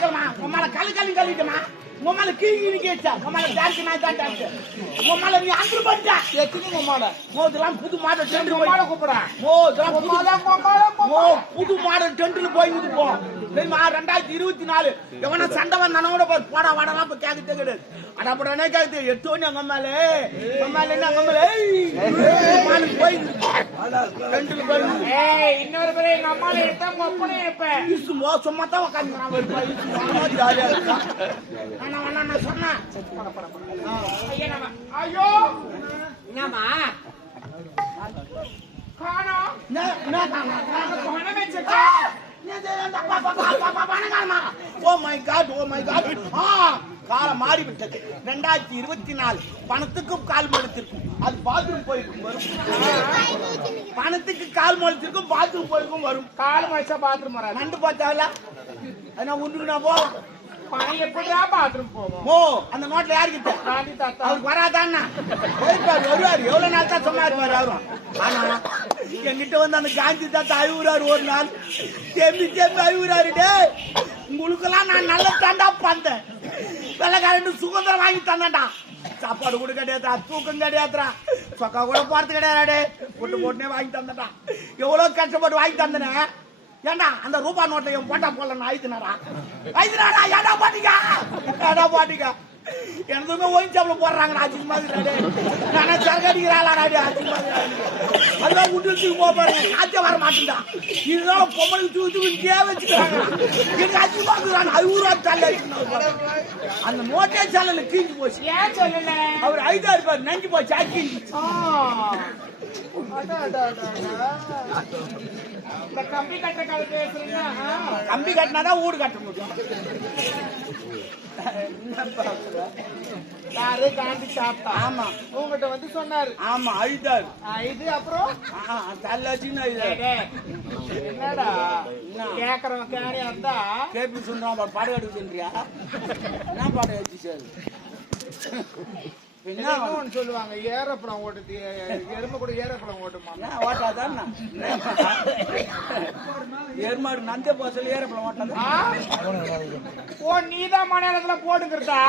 பாக்கலாமா உம்மால கலி கலி கலிட்டுமா உம்மால கீ கீ கேச்சா உம்மால டான்ஸ் நான் தான் டான்ஸ் உம்மால நீ அங்க பண்ணிட்டா எத்தனை உம்மால. மோதெல்லாம் புது மாடல் டென்ட் உம்மால கூப்பிடுறேன். மோதெல்லாம் புது ஓ புது மாடல் டென்ட்ல போய் போ தெரியுமா ரெண்டாயிரத்தி இருபத்தி நாலு எவனா சண்டை வந்தானோட போய் போடா வாடலாம் போய் கேட்கத்தே கிடையாது அடா போடா என்ன கேட்குது எட்டு மணி அங்க மேலே அங்க மேல என்ன அங்க மேலே போய் போய் ஏய் இன்னொரு பேர் எங்க அம்மால எடுத்தா உங்க அப்பனே இருப்பேன் இசு மோசமா தான் உட்காந்து ஜாலியா இருக்கா நான் வேணா நான் சொன்னேன் ஐயோ என்னம்மா காணோம் என்ன என்ன தாங்க பணம் வச்சிருக்கா oh my God oh my God ஆ காலம் மாறி விட்டது ரெண்டாயிரத்தி இருபத்தி நாலு பணத்துக்கும் கால் முளைத்திருக்கும் அது பாத்ரூம் போயிருக்கும் வரும். பணத்துக்கு கால் முளைத்திருக்கும் பாத்ரூம் போயிருக்கும் வரும். கால் வச்சா பாத்ரூம் வராது. நண்டு பார்த்தாவில நான் ஒன்றுக்கு நான் போவோம் பணம் எப்படிடா பாத்ரூம் போவோம்? ஓ அந்த நோட்ல தாத்தா. அவருக்கு வராதான்னா? போயிருப்பாரு வருவாரு. எவ்வளவு நாள் தான் சொன்னாரு பாரு அவரும் ஆனா என்கிட்ட வந்து அந்த காந்தி தாத்தா அழுகுறாரு ஒரு நாள். தேம்பி தேம்பி அழுகுறாரு டே உங்களுக்கெல்லாம் நான் நல்ல தாண்டா பந்தேன் வெள்ளக்காரன் சுதந்திரம் வாங்கி தந்தேன்டா. சாப்பாடு கூட கிடையாதுடா தூக்கம் கிடையாதுடா. சொக்கா கூட போறது கிடையாதுடே போட்டு போட்டுனே வாங்கி தந்தேன்டா. எவ்வளவு கஷ்டப்பட்டு வாங்கி தந்தனே? ஏண்டா அந்த ரூபா நோட்டை என் போட்டா போல நான் ஐத்துனாரா ஏடா பாட்டிக்கா ஏடா பாட்டிக்கா எனதுமே ஒயின் சாப்பிட போடுறாங்க இருக்கிறாரு நானே சரக்கு அடிக்கிறாளா அசிங்கமா இருக்கிறாரு அதான் விட்டு போக பாருங்க காய்ச்சல் வர மாட்டேன்டா இதனால பொம்மனுக்கு தூக்கி தூக்கி வச்சுக்கிறாங்க எங்க அசிங்கமா இருக்கிறாங்க ஐநூறுவா தள்ள அந்த நோட்டே சேனல்ல கீஞ்சி போச்சு ஏன் சொல்லல அவர் ஐதா இருப்பார் நஞ்சு போச்சு அக்கிஞ்சி இந்த கம்பி கட்டுற கதை பேசுறீங்க. கம்பி கட்டினாதான் வீடு கட்ட முடியும்? யாரு காந்தி சாப்பிட்டா. ஆமா. உங்ககிட்ட வந்து சொன்னாரு. ஆமா அழுதாரு. இது அப்புறம்? தள்ளாச்சின்னு அழுதாரு. என்னடா? என்ன? கேக்குறவன் கேரியா இருந்தா? கேபி சுந்தரம் பாடம் எடுக்குதுன்றியா என்ன பாடம் எடுத்து சார்? என்ன சொல்லுவாங்க ஏறப்பழம் ஓட்டுது எருமை கூட ஏறப்பழம் ஓட்டுமா ஓட்டாதான் ஏர்மாடு நந்த போசல் ஏறப்பட ஓட்டாதான் ஆ? ஓ நீதான் மலையாளத்துல போட்டுக்கிறதா?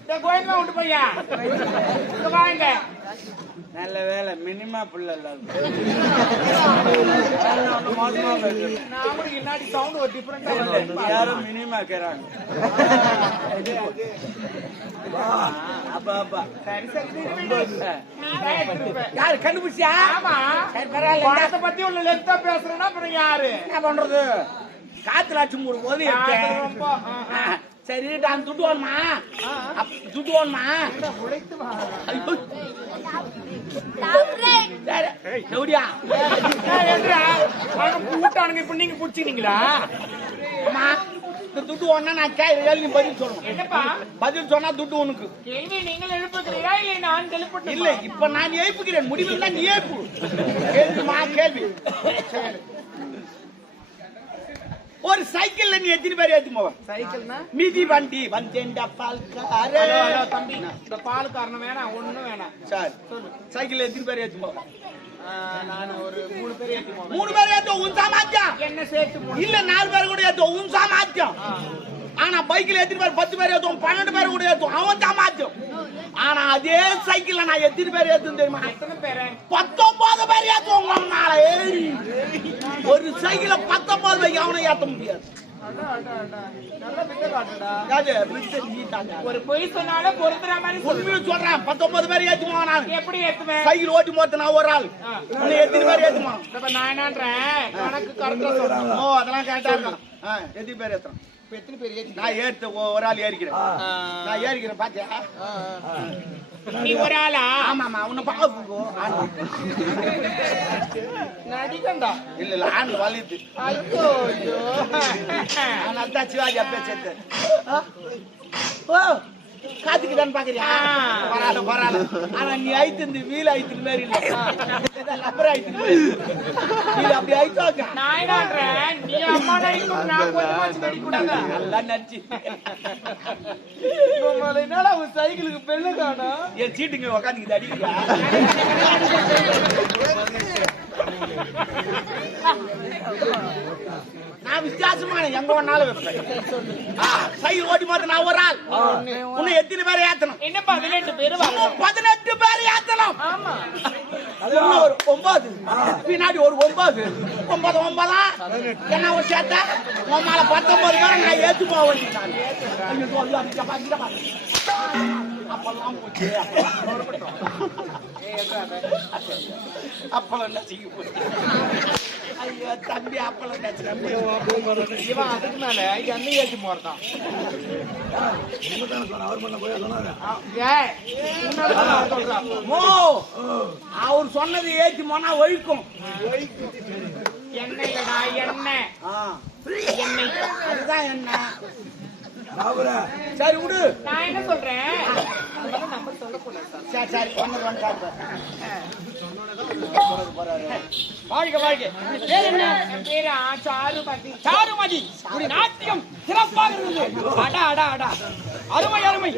இந்த கோயில்மா விட்டு பையன். வாங்க. நல்ல வேலை மினிமா பிள்ளை மோசமா பேசுறது நான் கூட இன்னாடி சவுண்ட் ஒரு டிஃபரெண்டா வருது யாரும் மினிமா கேறாங்க அப்பா அப்பா. யாரு கண்டுபிடிச்சியா? ஆமா. சரி, பரவாயில்ல. பணத்தை பத்தி உள்ள பேசுறேன்னா அப்புறம் யாரு? என்ன பண்றது? காத்துல அடிச்சு மூடு போது சரி நான் துட்டு வேணுமா? துட்டு வேணுமா? கூட்டானுங்க இப்ப நீங்க புடிச்சிட்டீங்களா அம்மா இந்த துட்டு வேணா நான் கே எழுதி பதில் சொல்லணும். என்னப்பா? பதில் சொன்னா துட்டு உனக்கு. கேள்வி நீங்கள் எழுப்புகிறீரா இல்லை நான் எழுப்பட்டும் இல்ல இப்ப நான் எழுப்புகிறேன் முடிவில் தான் நீ எழுப்பு கேள்வி. ஒரு சைக்கிள்ல நீ எத்தனை பேர் ஏத்தி போவ? சைக்கிள்னா? மிதி வண்டி வந்தேன்டா பால்காரே. தம்பி. இந்த பால் காரணம் வேணாம் ஒண்ணும் வேணாம். சார். சைக்கிள் எத்தனை பேர் ஏத்தி போவ? மூணு பேர் ஏத்தி உன் சாமாத்தியம்? என்ன சேர்த்து மூணு இல்ல நாலு பேர் கூட ஏத்தோ உன் சாமாத்தியம். ஆனா பைக்ல எத்தனை பேர் பத்து பேர் ஏத்துவோம் பன்னெண்டு பேர் கூட ஏத்துவோம் அவன் சாமாத்தியம். ஆனா அதே சைக்கிள்ல நான் எத்தனை பேர் ஏத்தும் தெரியுமா? பத்தொன்பது பேர் ஏத்துவோம். உன்னால ஏறி. ஒரு சைக்கிள பத்தொன்பது பேர் அவனை ஏத்த முடியாது. ஒரு பொய் சொன்னாலும் பொருத்துற மாதிரி சொல்லு. உண்மையை சொல்றேன். பத்தொன்பது பேர் ஏத்துமா நான். எப்படி ஏத்துவேன்? சைக்கிள் ஓட்டி போட்டு நான் ஒரு ஆள். எத்தனை பேர் ஏத்துமா? நான் என்னன்றேன்? கணக்கு கரெக்டா சொல்றேன் ஓ அதெல்லாம் கரெக்டா இருக்கும் ஆ, எத்தனை பேர் ஏத்துறோம்? இப்ப எத்தனை பேர் நான் ஒரு ஆள் ஏறிக்கிறேன். நான் ஏறிக்கிறேன் பாத்தியா? நீ ஒரு ஆளா? ஆமாமா உன்னை பாக்கு நடிகண்டா இல்ல இல்ல ஆண் வலிது. ஐயோ ஐயோ. அதனால தான் சிவாஜி அப்பே சேர்த்து ஓ. காத்துக்குதான்னு பாக்குறியா? பரவாயில்ல பரவாயில்ல ஆனா நீ ஐத்து இந்த வீல் ஐத்து மாதிரி இல்ல அப்புறம் ஐத்து நீ அப்படி ஐத்தாக்க நான் என்னன்றேன் நீ அம்மா நான் கொஞ்சமாச்சு நடிக்கூடாதா நல்லா நடிச்சு என்னடா உன் சைக்கிளுக்கு பெண்ணு காணும்? என் சீட்டுங்க உக்காந்துக்கிட்டு அடிக்கிறியா? நான் வித்தியாசமான எங்க வேணாலும் வைப்பேன். சைக்கிள் ஓட்டி போறது நான் ஒரு ஆள். உன்னை எத்தனை பேரை ஏத்தணும்? என்ன பதினெட்டு பேரு பதினெட்டு பேர் ஏத்தணும். ஆமா. இன்னும் ஒரு ஒன்பது. பின்னாடி ஒரு ஒன்பது. ஒன்பது ஒன்பதா? என்ன ஒரு சேர்த்த உமால பத்தொன்பது பேரை நான் ஏத்து அப்பெல்லாம் போச்சு அப்பளம் என்ன செய்ய போச்சு ஐயோ தம்பி அப்பளம் என்ன தம்பி இவன் அதுக்கு மேல எண்ணெய் ஏற்றி போறதான் ஓ அவர் சொன்னது ஏத்தி போனா ஒழிக்கும் எண்ணெய் எண்ணெய் எண்ணெய் அதுதான் என்ன சரி விடு. நான் என்ன சொல்றேன்? நம்ம சொல்லக்கூடாது சார். சரி ஒன்னு ஒன்று வாழ்க வாழ்க உன் பேர் என்ன? என் பேரு சாருமதி. சாருமதி. ஒரு நாட்டியம் சிறப்பாக இருந்தது. அடா அடா அடா. அருமை அருமை.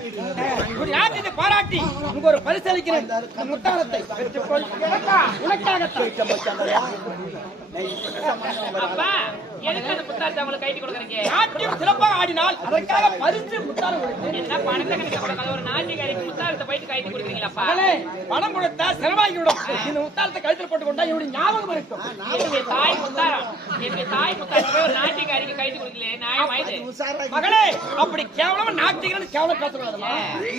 ஒரு நாட்டியத்தை பாராட்டி உங்க ஒரு பரிசு அளிக்கிறேன். இந்த முத்தாரத்தை பெற்றுக்கொள். எனக்கா? உனக்காகத்தான். அப்பா எதுக்கு அந்த புத்தாரத்தை அவங்களுக்கு கைட்டு கொடுக்குறீங்க? நாட்டியம் சிறப்பாக ஆடினால் அதற்காக பரிசு கொடுக்கிறேன். என்ன பணத்தை கணக்கு ஒரு நாட்டியக்காரிக்கு முத்தாரத்தை போயிட்டு கைட்டு கொடுக்குறீங்களாப்பா மகளே, பணம் கொடுத்தா செலவாகி விடும். இந்த முத்தாரத்தை கழுத்தில் போட்டு கொண்டா என்னுடைய ஞாபகம் இருக்கும். என்னுடைய தாய் முத்தாரம் என்னுடைய தாய் முத்தாரத்தை போய் ஒரு நாட்டியக்காரிக்கு கைட்டு கொடுக்கல நியாயமா இது மகளே அப்படி கேவலமா நாட்டியம் கேவலம் பேசக்கூடாதுமா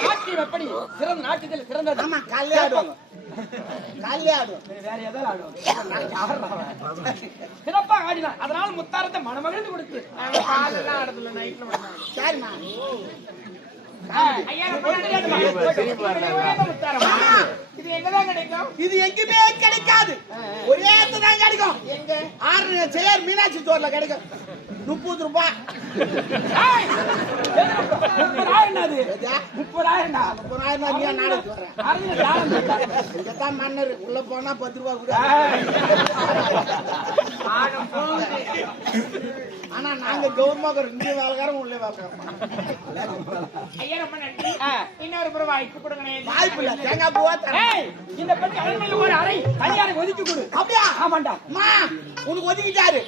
நாட்டியம் எப்படி? சிறந்த நாட்டியத்தில் சிறந்தது. ஆமா கல்யாணம். கல்யாணம். வேற ஏதாவது சிறப்பாக ஆடினார் அதனால முத்தாரத்தை மனமகிழ்ந்து கொடுத்து. காலைல ஆடுறதுல நைட்ல சரிம்மா ஐயா. முத்தாரமா. இது எங்கதான் கிடைக்கும்? இது எங்கேயுமே கிடைக்காது. ஒரே இடத்துல தான் கிடைக்கும். எங்க? ஆறு செயல் மீனாட்சி ஸ்டோர்ல கிடைக்கும். முப்பது ரூபாய் ஏய், முப்பதாயிரம்? முப்பதாயிரம் தான். முப்பதாயிரம் நாளைக்கு வரேன் மன்னர் உள்ள போனா பத்து ரூபாய் கூட ஆனா நாங்க கவர்மெண்ட் இங்க வேலைக்காரன் உள்ள வேலைக்காரன் ஐயா ரொம்ப நன்றி. இன்னொரு முறை வாய்ப்பு கொடுங்க வாய்ப்பு இல்ல. தேங்காய் பூவா தரேன். இந்த பெண் அரண்மனையில் ஒரு அறை. தனியாரை ஒதுக்கி கொடு. அப்படியா? ஆமாண்டா. உனக்கு ஒதுக்கிட்டாரு.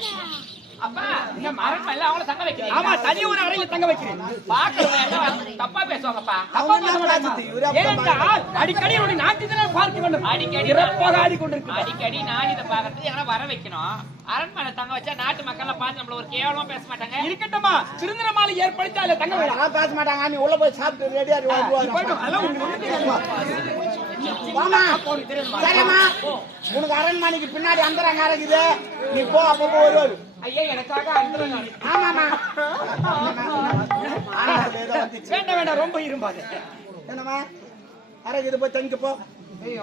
அப்பா இந்த மரம் எல்லாம் அவங்கள தங்க வைக்கிறீங்க. ஆமா தனி ஒரு அறையில தங்க வைக்கிறேன். பாக்குறவங்க என்ன தப்பா பேசுவாங்கப்பா. ஏனென்றால் அடிக்கடி என்னுடைய பார்க்க வேண்டும். அடிக்கடி நான் இதை பாக்குறது எங்கன்னா வர வைக்கணும். அரண்மனை தங்க வச்சா நாட்டு மக்கள் பார்த்து நம்மள ஒரு கேவலமா பேச மாட்டாங்க. இருக்கட்டுமா திருந்திர மாலை ஏற்படுத்தி அதுல தங்க வேண்டாம் பேச மாட்டாங்க. நீ உள்ள போய் சாப்பிட்டு ரெடியா உனக்கு அரண்மனைக்கு பின்னாடி அந்தரங்க இருக்குது. நீ போ அப்பப்போ வருவாரு. ஐயா எனக்காக அனுப்புறேன் ஆமாமா. வேண்டாம் வேண்டாம் ரொம்ப இரும்பாது. என்னம்மா? அரகு இது போய் தங்கிக்க போய்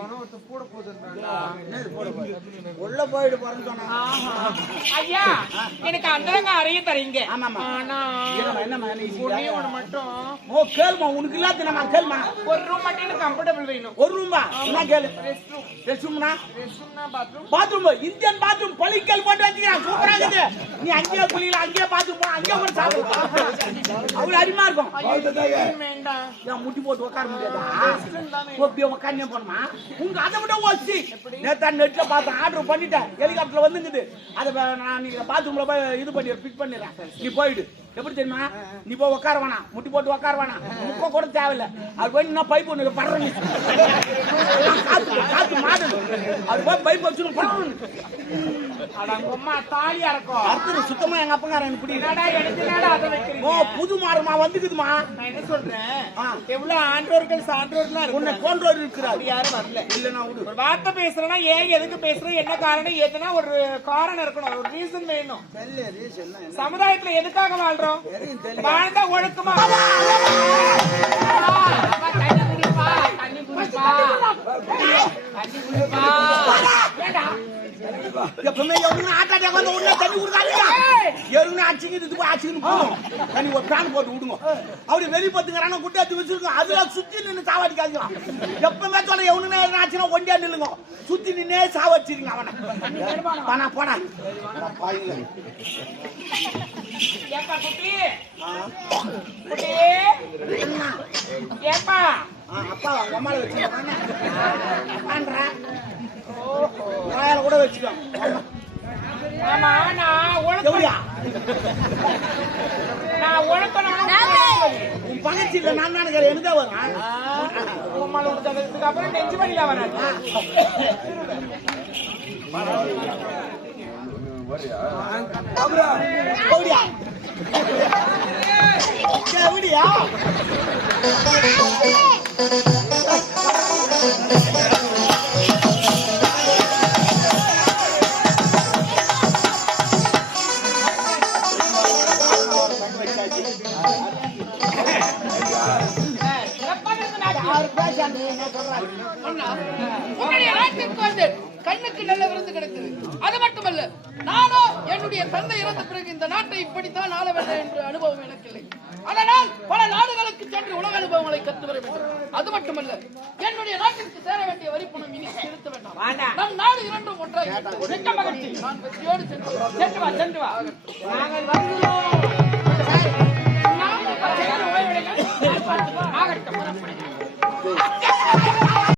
உள்ள போயிட்டு போறேன்னு சொன்னா ஐயா எனக்கு அந்தரங்க அறைய தரீங்க. ஆமாமா என்ன மட்டும். ஓ கேளுமா உனக்கு இல்லாதனமா கேளுமா ஒரு ரூம் மட்டும் எனக்கு கம்ஃபர்டபுள் வேணும். ஒரு ரூம்பா என்ன கேளு? ரெஸ்ட் ரூம் ரெஸ்ட் ரூம்னா ரெஸ்ட் ரூம்னா பாத்ரூம் பாத்ரூம் இந்தியன் பாத்ரூம் பளிக்கல் போட்டு வச்சுக்கிறான். சூப்பரா இருக்குது. நீ அங்கேயே குளியல அங்கேயே பாத்ரூம் போ அங்கேயே கூட சாப்பிடு. அவ்வளவு அருமையா இருக்கும். வேண்டாம். முட்டி போட்டு உட்கார முடியாதா? உட்காந்து போனோமா உங்க அதை விட ஓசி. நேத்தா நெட்ல பார்த்து ஆர்டர் பண்ணிட்டேன். ஹெலிகாப்டர்ல வந்துங்குது அதை நான் நீங்க பாத்ரூம்ல போய் இது பண்ணி பிக் பண்ணிடுறேன். நீ போயிடு. எப்படி தெரியுமா? நீ போய் உட்கார வேணாம். முட்டி போட்டு உட்கார வேணாம். முக்க கூட தேவையில்ல. அது போய் என்ன பைப் ஒண்ணு படுற காத்து காத்து மாடு அது போய் பைப் வச்சு படுறேன் அட உம்மா தாலியா இருக்கும் அடுத்தது சுத்தமா எங்க அப்பங்காரன் எனக்கு அதை ஓ புது மாடுமா வந்துக்குதுமா? நான் என்ன சொல்றேன். எவ்வளவு ஆண்டோர்கள் சான்றோர்கள் உன்னை இருக்கு போன்றோர் இருக்கிறார் யாரும் வரல. இல்லைன்னா விடு. ஒரு வார்த்தை பேசுறேன்னா ஏன் எதுக்கு பேசுறோம் என்ன காரணம்? எதுனா ஒரு காரணம் இருக்கணும். ஒரு ரீசன் வேணும். சமுதாயத்துல எதுக்காக வாழ்றோம்? தெரியும் வாழ்ந்தா ஒழுக்கமா. எப்பவுமே எவனுங்க ஆட்டாட்டே வந்து உடனே தண்ணி விடுறாங்க எவனுங்க அடிச்சுக்கிட்டு இது போய் அடிச்சுக்கிட்டு போகும் தண்ணி ஒரு பேன் போட்டு விடுங்க. அப்படி வெளி பத்துங்கிறான குட்டி எடுத்து வச்சிருக்கோம் அதுல சுத்தி நின்று சாவடிக்காதீங்க. எப்பவுமே சொல்ல எவனுங்க ஆச்சுன்னா ஒண்டியா நில்லுங்க. சுத்தி நின்னே சாவடிச்சிருங்க அவனை. போனா ஏப்பா குட்டி. குட்டி? என்ன? ஏப்பா அப்பா அவங்க அம்மால வச்சுக்கோங்க வாயால கூட வச்சுக்கோ. ஆமா நான் உனக்கு எப்படியா நான் உனக்கு உன் பங்கச்சி இல்ல நான் தான் எனக்கு எனக்கு வரும்? உம்மால உடுத்ததுக்கு அப்புறம் நெஞ்சு வலியா வராது எப்படியா எப்படியா அதனால் பல நாடுகளுக்கு சென்று உலக அனுபவங்களை கற்று வர வேண்டும். அது மட்டுமல்ல என்னுடைய நாட்டிற்கு சேர வேண்டிய வரி பணம் இனி செலுத்த வேண்டாம். நம் நாடு இரண்டும் ஒன்றாக நான் வெற்றியோடு சென்று. சென்று வா சென்று வா